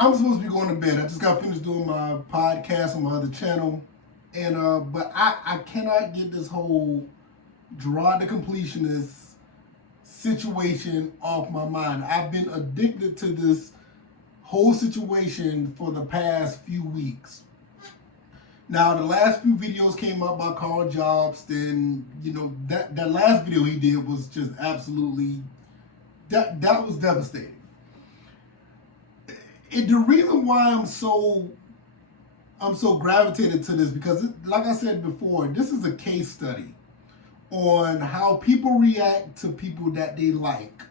I'm supposed to be going to bed. I just got finished doing my podcast on my other channel, and but I cannot get this whole Jirard the Completionist situation off my mind. I've been addicted to this whole situation for the past few weeks. Now, the last few videos came up by Carl Jobs, then, you know, that last video he did was just absolutely, that was devastating. The reason why I'm so gravitated to this, because like I said before, this is a case study on how people react to people that they like.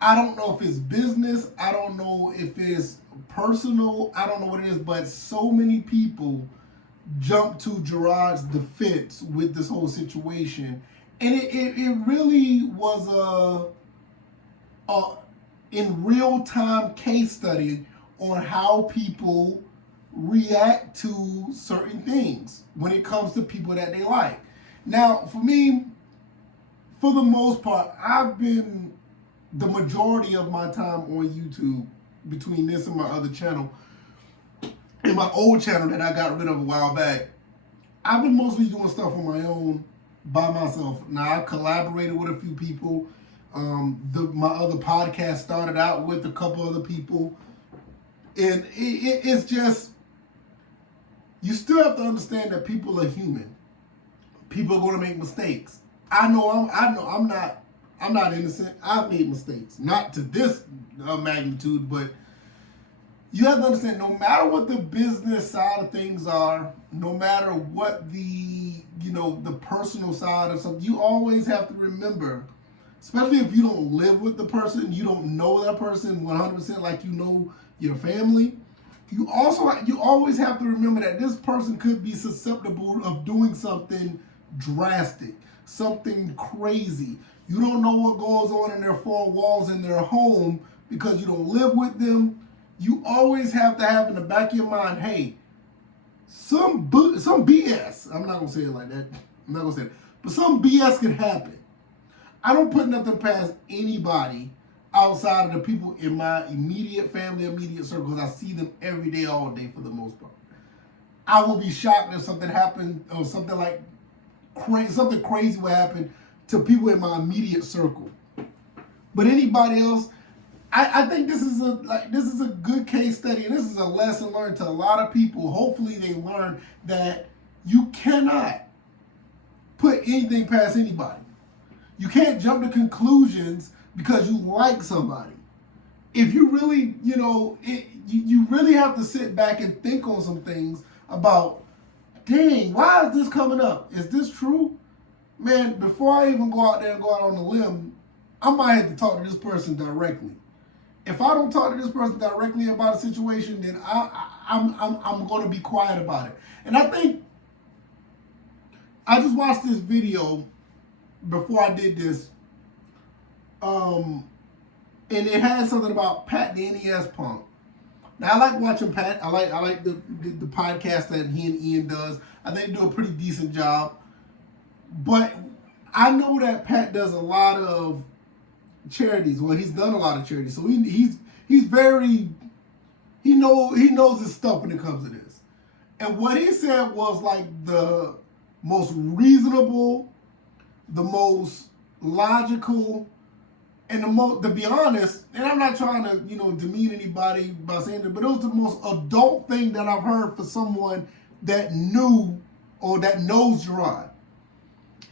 I don't know if it's business, I don't know if it's personal, I don't know what it is, but so many people jump to Jirard's defense with this whole situation. And it really was a in real time case study on how people react to certain things when it comes to people that they like. Now, for me, for the most part, I've been the majority of my time on YouTube, between this and my other channel, in my old channel that I got rid of a while back, I've been mostly doing stuff on my own by myself. Now, I collaborated with a few people. My other podcast started out with a couple other people. And it's just, you still have to understand that people are human. People are going to make mistakes. I'm not innocent. I've made mistakes. Not to this magnitude, but you have to understand, no matter what the business side of things are, no matter what the personal side of something, you always have to remember, especially if you don't live with the person, you don't know that person 100% like you know your family, you always have to remember that this person could be susceptible of doing something drastic, something crazy. You don't know what goes on in their four walls in their home because you don't live with them. You always have to have in the back of your mind, hey, some BS. I'm not going to say it like that. I'm not going to say it. But some BS can happen. I don't put nothing past anybody outside of the people in my immediate family, immediate circles. I see them every day, all day for the most part. I will be shocked if something happened or something like something crazy will happen to people in my immediate circle. But anybody else, I think this is a good case study, and this is a lesson learned to a lot of people. Hopefully they learn that you cannot put anything past anybody. You can't jump to conclusions because you like somebody. If you really, you really have to sit back and think on some things about, dang, why is this coming up? Is this true? Man, before I even go out there and go out on a limb, I might have to talk to this person directly. If I don't talk to this person directly about a situation, then I'm going to be quiet about it. And I think I just watched this video before I did this, and it had something about Pat the NES Punk. Now, I like watching Pat. I like the podcast that he and Ian does. I think they do a pretty decent job. But I know that Pat does a lot of charities. Well, he's done a lot of charities, so he knows his stuff when it comes to this. And what he said was like the most reasonable, the most logical, and to be honest, and I'm not trying to demean anybody by saying that, but it was the most adult thing that I've heard for someone that knew or that knows Jirard.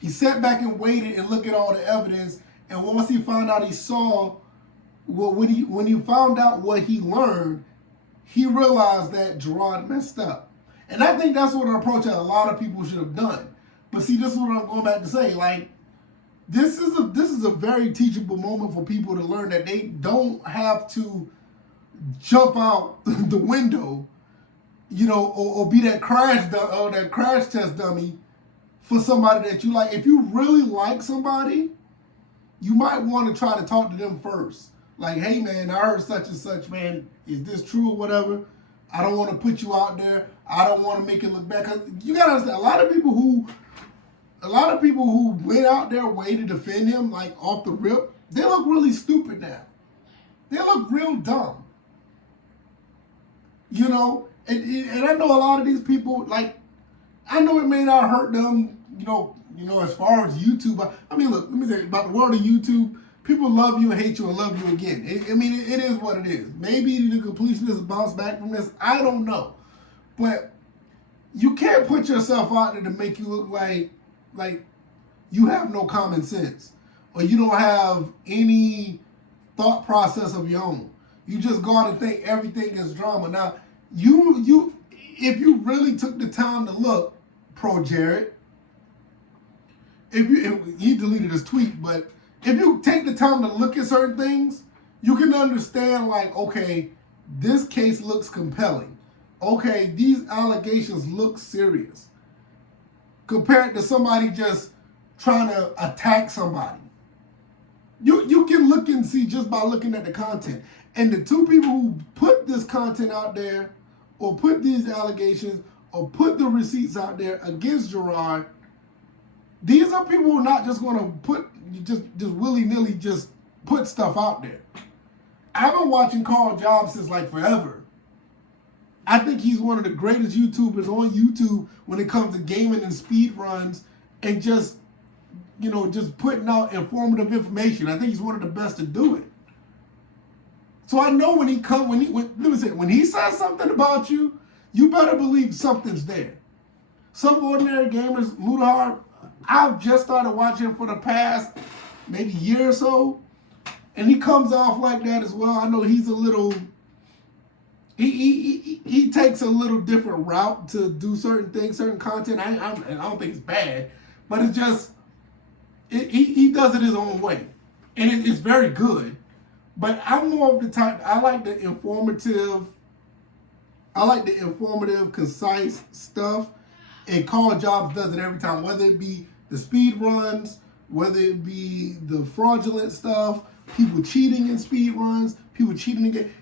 He sat back and waited and looked at all the evidence. And once he found out, when he found out what he learned, he realized that Jirard messed up. And I think that's what an approach that a lot of people should have done. But see, this is what I'm going back to say. Like, this is a very teachable moment for people to learn that they don't have to jump out the window, or be that crash test dummy for somebody that you like. If you really like somebody, you might want to try to talk to them first. Like, hey man, I heard such and such, man. Is this true or whatever? I don't want to put you out there. I don't want to make it look bad. 'Cause you gotta understand, a lot of people who went out their way to defend him, like off the rip, they look really stupid now. They look real dumb. You know, and I know a lot of these people, like, I know it may not hurt them, as far as YouTube. I mean, look, let me say about the world of YouTube. People love you and hate you and love you again. It is what it is. Maybe the completionists bounce back from this. I don't know. But you can't put yourself out there to make you look like you have no common sense or you don't have any thought process of your own. You just go out and think everything is drama. Now, if you really took the time to look, Pro Jirard, he deleted his tweet, but if you take the time to look at certain things, you can understand, like, okay, this case looks compelling. Okay, these allegations look serious. Compared to somebody just trying to attack somebody. You can look and see just by looking at the content. And the two people who put this content out there, or put these allegations, or put the receipts out there against Jirard, these are people who are not just going to put, just willy-nilly just put stuff out there. I've been watching Carl Jobs since like forever. I think he's one of the greatest YouTubers on YouTube when it comes to gaming and speed runs and just putting out informative information. I think he's one of the best to do it. So I know when he says something about you, you better believe something's there. Some Ordinary Gamers, Mudahar, I've just started watching for the past maybe year or so, and he comes off like that as well. I know he's a little, he takes a little different route to do certain things, certain content. I don't think it's bad, but it's just, he does it his own way, and it's very good. But I'm more of the type, I like the informative, concise stuff, and Carl Jobs does it every time, whether it be the speed runs, whether it be the fraudulent stuff, people cheating in speed runs, people cheating again,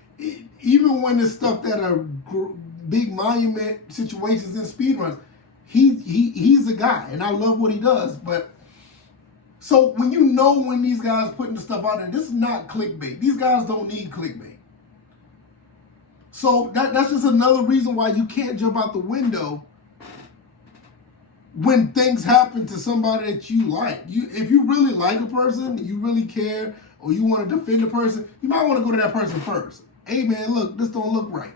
even when it's stuff that are big monument situations in speed runs, he's the guy, and I love what he does. But so when these guys putting the stuff out there, this is not clickbait. These guys don't need clickbait. So that's just another reason why you can't jump out the window when things happen to somebody that you like. If you really like a person, you really care, or you want to defend a person, you might want to go to that person first. Hey man, look, this don't look right.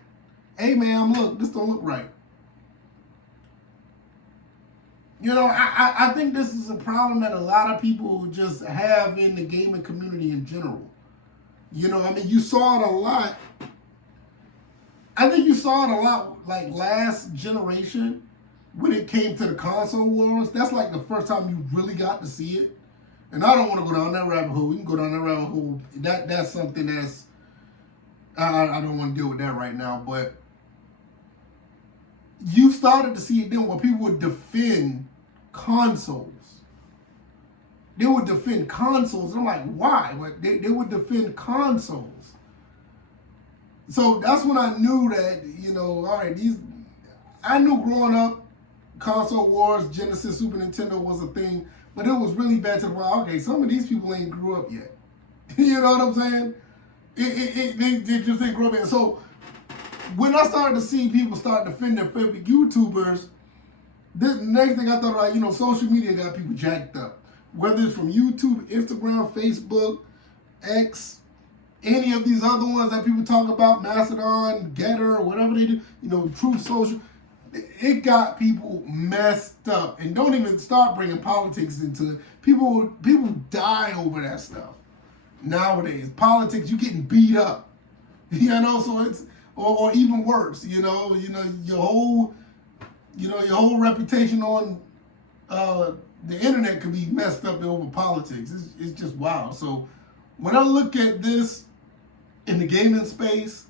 Hey man, look, this don't look right. I think this is a problem that a lot of people just have in the gaming community in general. You saw it a lot. I think you saw it a lot like last generation when it came to the console wars. That's like the first time you really got to see it. And I don't want to go down that rabbit hole. We can go down that rabbit hole. That's something that's, I don't want to deal with that right now. But you started to see it then where people would defend consoles. They would defend consoles. I'm like, why? They would defend consoles. So that's when I knew that, all right, I knew growing up, console wars, Genesis, Super Nintendo was a thing, but it was really bad to the point, okay, some of these people ain't grew up yet. You know what I'm saying? They just didn't grow up yet. So when I started to see people start defending their favorite YouTubers, the next thing I thought about, social media got people jacked up. Whether it's from YouTube, Instagram, Facebook, X, any of these other ones that people talk about, Mastodon, Getter, whatever they do, Truth Social, it got people messed up. And don't even start bringing politics into it. People die over that stuff nowadays. Politics, you getting beat up, so it's, or even worse, your whole reputation on the internet could be messed up over politics. It's just wild. So when I look at this in the gaming space,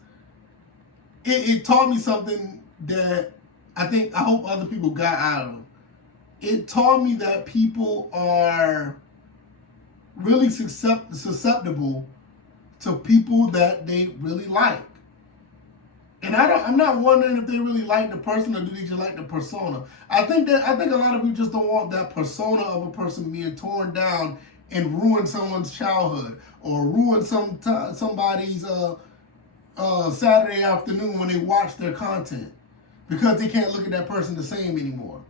it taught me something that I hope other people got out of it. It taught me that people are really susceptible to people that they really like. And I'm not wondering if they really like the person or do they just like the persona. I think a lot of people just don't want that persona of a person being torn down and ruin someone's childhood or ruin somebody's Saturday afternoon when they watch their content because they can't look at that person the same anymore.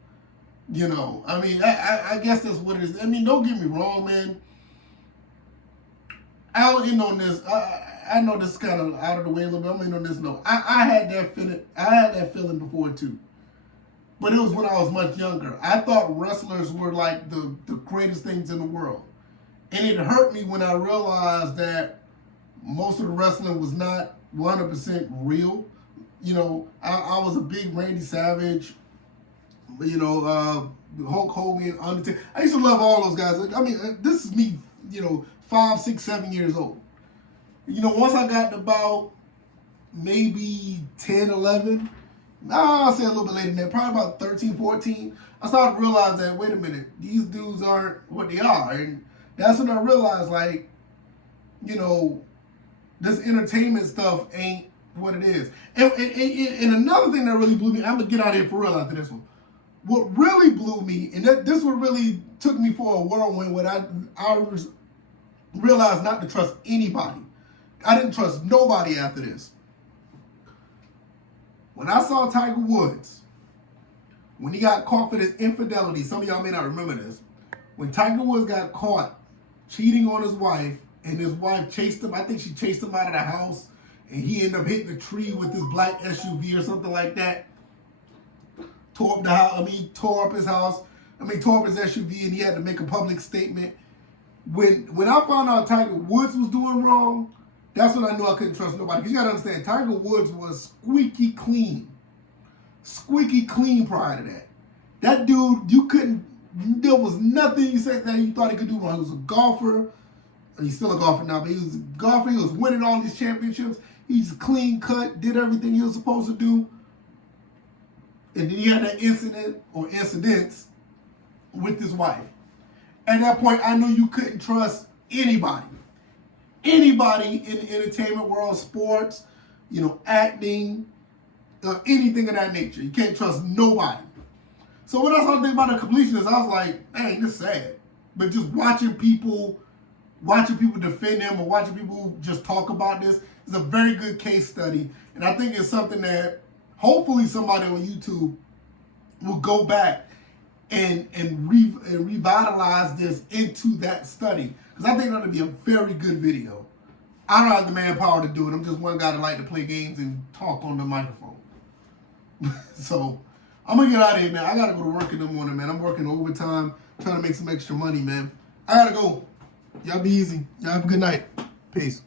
You know, I mean, I guess that's what it is. I mean, don't get me wrong, man. I'll end on this. I know this is kind of out of the way a little bit. I'm end on this note. I had that feeling. I had that feeling before too, but it was when I was much younger. I thought wrestlers were like the greatest things in the world, and it hurt me when I realized that most of the wrestling was not 100% real. You know, I was a big Randy Savage. You know, Hulk Hogan, Undertaker. I used to love all those guys. I mean, this is me, you know, 5, 6, 7 years old. You know, once I got to about maybe 10, 11, I'll say a little bit later than that, probably about 13, 14, I started to realize that, wait a minute, these dudes aren't what they are. And that's when I realized, like, you know, this entertainment stuff ain't what it is. And another thing that really blew me, I'm going to get out of here for real after this one. What really blew me, and this one really took me for a whirlwind when I realized not to trust anybody. I didn't trust nobody after this. When I saw Tiger Woods, when he got caught for this infidelity, some of y'all may not remember this. When Tiger Woods got caught cheating on his wife, and his wife chased him, I think she chased him out of the house, and he ended up hitting a tree with his black SUV or something like that. Tore up the house. I mean, he tore up his house. I mean, tore up his SUV, and he had to make a public statement. When I found out Tiger Woods was doing wrong, that's when I knew I couldn't trust nobody. Because you got to understand, Tiger Woods was squeaky clean. Squeaky clean prior to that. That dude, there was nothing you said that you thought he could do wrong. He was a golfer. He's still a golfer now, but he was a golfer. He was winning all these championships. He's clean cut, did everything he was supposed to do. And then he had that incident or incidents with his wife. At that point, I knew you couldn't trust anybody. Anybody in the entertainment world, sports, you know, acting, anything of that nature. You can't trust nobody. So when I started thinking about the Completionist, I was like, dang, this is sad. But just watching people defend him or watching people just talk about this is a very good case study. And I think it's something that hopefully somebody on YouTube will go back and revitalize this into that study. Because I think that'll be a very good video. I don't have the manpower to do it. I'm just one guy that like to play games and talk on the microphone. So I'm going to get out of here, man. I got to go to work in the morning, man. I'm working overtime, trying to make some extra money, man. I got to go. Y'all be easy. Y'all have a good night. Peace.